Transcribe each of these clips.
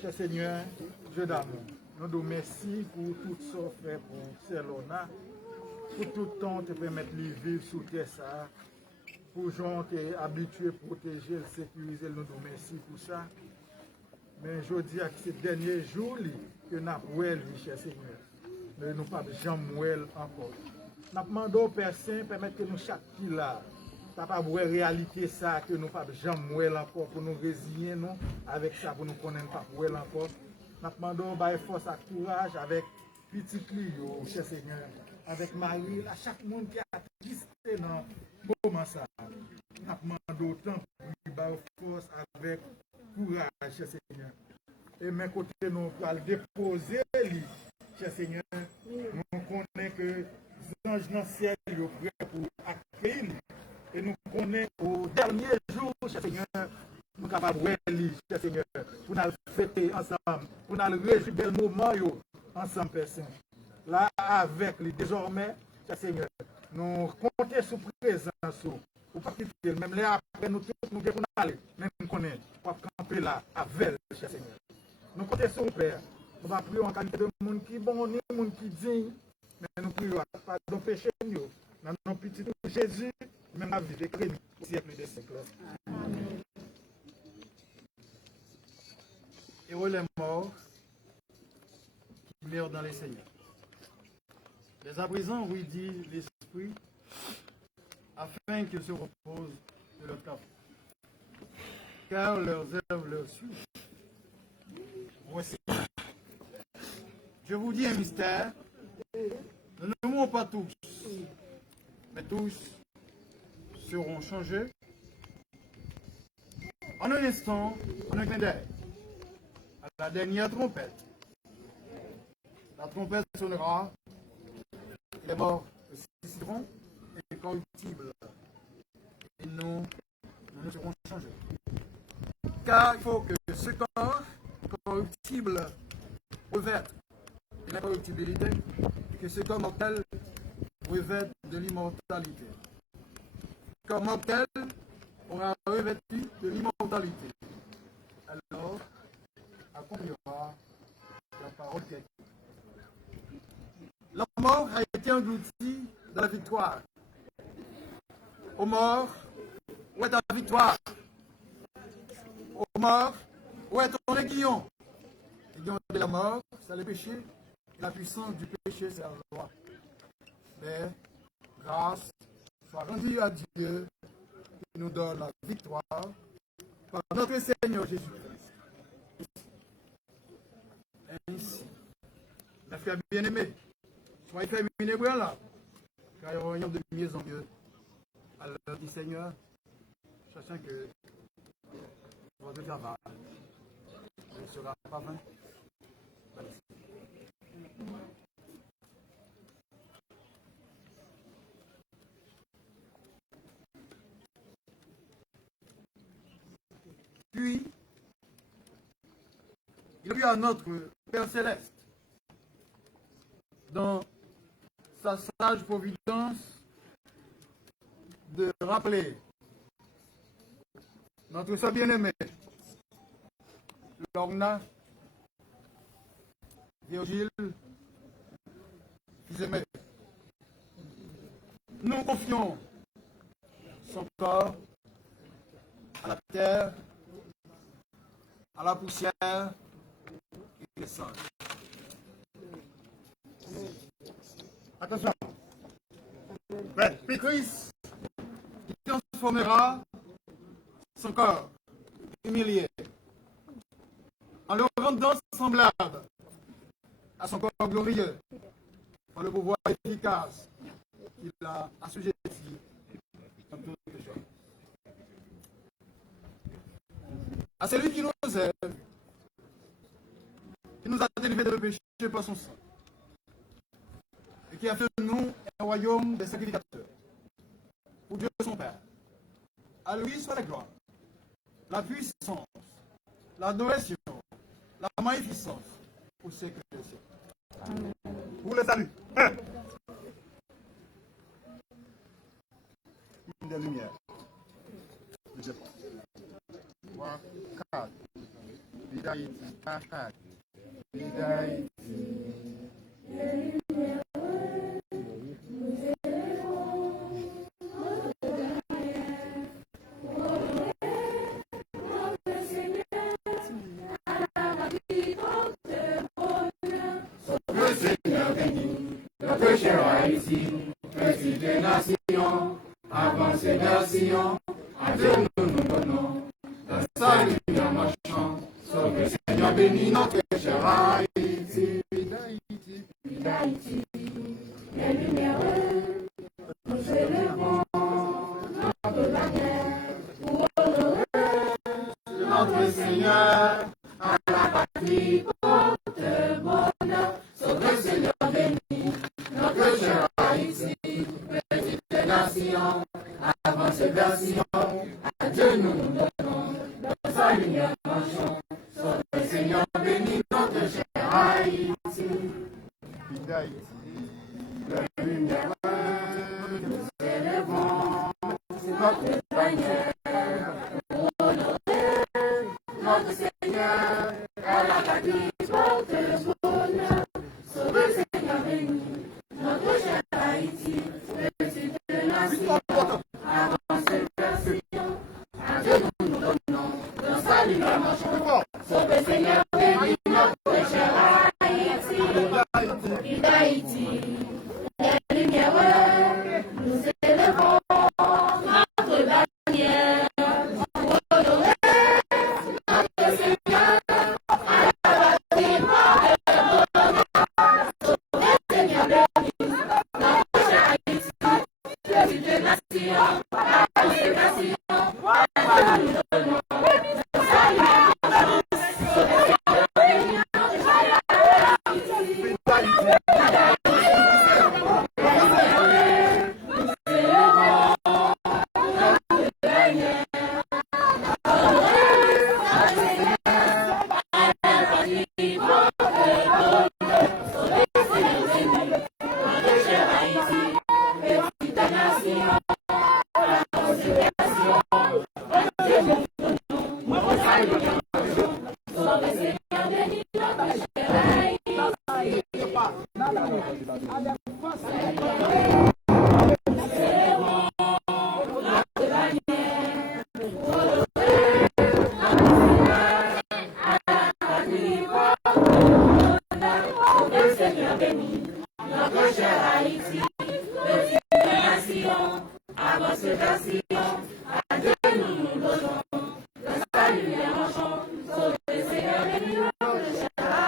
Cher Seigneur, Dieu d'amour, nous nous remercions pour tout ce que fait pour Selona, pour tout le temps te permettre de vivre sous terre ça, pour gens qui sont habitués à protéger, à sécuriser, nous nous remercions pour ça. Mais je dis que ces derniers jours que nous avons vu, cher Seigneur, mais nous n'avons pas jamais encore. Nous demandons aux personnes permettre que nous chaque qui là, pas de réalité ça que nous pas jamais encore pour nous résigner nous avec ça pour nous connaître pas encore. Nous demandons bah force et courage avec petit Clio, cher Seigneur, avec Marie, à chaque monde qui a existé dans moment ça. Nous demandons autant bah force avec courage, cher Seigneur. Et mes côtés nous pour le déposer cher Seigneur, nous connaissons que les anges dans le ciel sont prêts pour accueillir. Et nous connaissons au dernier jour, cher Seigneur, nous sommes capables de lire, cher Seigneur, pour nous fêter ensemble, pour nous réjouir le moment ensemble, Père Saint. Là, avec lui, désormais, cher Seigneur, nous comptons sur présence, pour pas quitter, même là, après nous tous, nous devons aller, même nous connaissons, pour camper là, avec, cher Seigneur. Nous comptons sur Père. Nous va prier en qualité de monde qui est bon, ni monde qui digne, mais nous prions pardon péché, dans nos petits Jésus. Même la vie de Crémy, au siècle des siècles. Et où les morts qui meurent dans les Seigneurs. Les à présent, oui, dit l'Esprit, afin qu'ils se reposent de leur travail. Car leurs œuvres leur suivent. Voici. Je vous dis un mystère. Nous ne mourrons pas tous, mais tous seront changés en un instant, en un clin d'œil, à la dernière trompette. La trompette sonnera, les morts ressusciteront incorruptibles, et nous serons changés. Car il faut que ce corps corruptible revête de l'incorruptibilité, et que ce corps mortel revête de l'immortalité. Corps mortel aura revêtu de l'immortalité. Alors, accomplira la parole qui est dite. La mort a été engloutie dans la victoire. Ô mort, où est ta victoire? Ô mort, où est ton aiguillon? L'aiguillon de la mort, c'est le péché. La puissance du péché, c'est la loi. mais grâce soit rendue à Dieu qui nous donne la victoire par notre Seigneur Jésus-Christ. Ainsi, mes frères bien-aimés, soyez féminés là, car il y aura de mieux en mieux à l'heure du Seigneur, sachant que votre travail ne sera pas vain. Puis, il y a notre Père Céleste, dans sa sage providence, de rappeler notre sœur bien-aimée, Lorna, Virgile, fils aimé. Nous confions son corps à la terre, à la poussière et les sangs. Attention. Christ qui transformera son corps humilié en le rendant semblable à son corps glorieux par le pouvoir efficace qu'il a assujetti à toutes choses. À celui qui nous aime, qui nous a délivrés de le péché par son sang, et qui a fait de nous un royaume des sacrificateurs, pour Dieu son Père. À lui soit la gloire, la puissance, l'adoration, la magnificence, pour ceux que je sais. Pour le salut. Une des lumières. Je pense. 3, 4. Bidaïti, 4. Bidaïti. Notre cher Haïti, petit des nations, avancez vers Sion, à Dieu nous donnons, dans sa lumière marchant, sauve le Seigneur béni notre cher Haïti. D'Haïti, les lumières, nous élevons notre bannière, pour honorer notre Seigneur, à la patrie porte bonheur, sauve le Seigneur béni. Notre cher Haïti, petite nation, avancez vers Sion, à Dieu nous donnons, dans sa lumière marchons, sauve le Seigneur béni notre cher Haïti. D'Haïti. La lumière, nous élevons notre bannière, pour honorer notre Seigneur, à la patrie porte bonheur, sauve le Seigneur béni. Notre cher Haïti, petite nation, avancez vers Sion, à Dieu nous donnons, dans sa lumière marchons, sauve le Seigneur béni notre cher Haïti. D'Haïti, les lumières, nous élevons notre bannière, pour honorer notre Seigneur, à la patrie porte bonheur, sauve le Seigneur béni. Notre cher Haïti, petite nation, avancez vers Sion, à Dieu nous donnons, dans sa lumière marchons, sauve le Seigneur béni notre cher Haïti. Notre cher Haïti, Sion, à Dieu nous nous donnons. Le salut est en chant, sauver Seigneur les millions de Shaddai.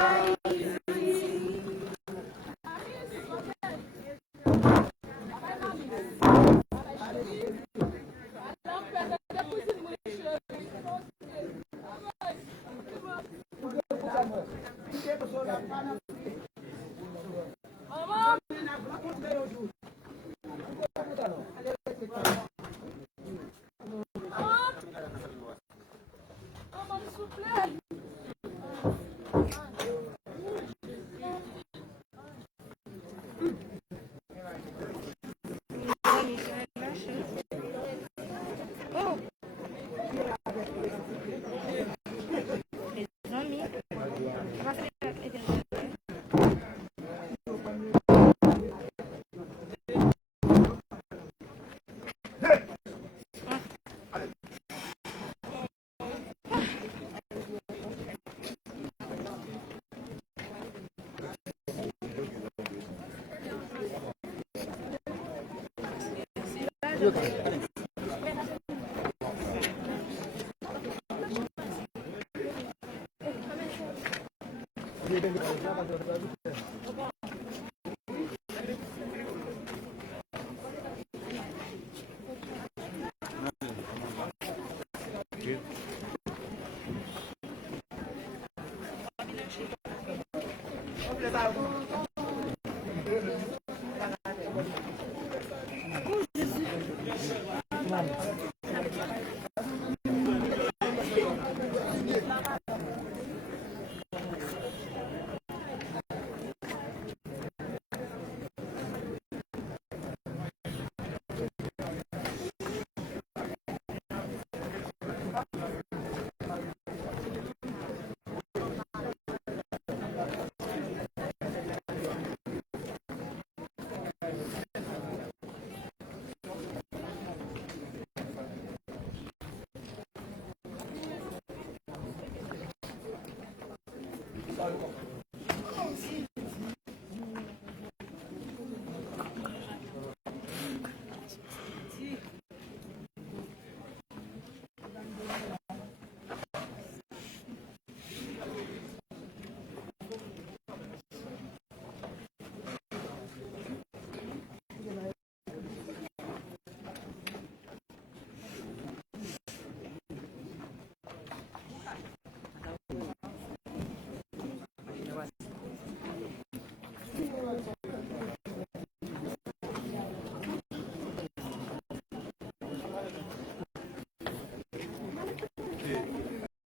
Come on.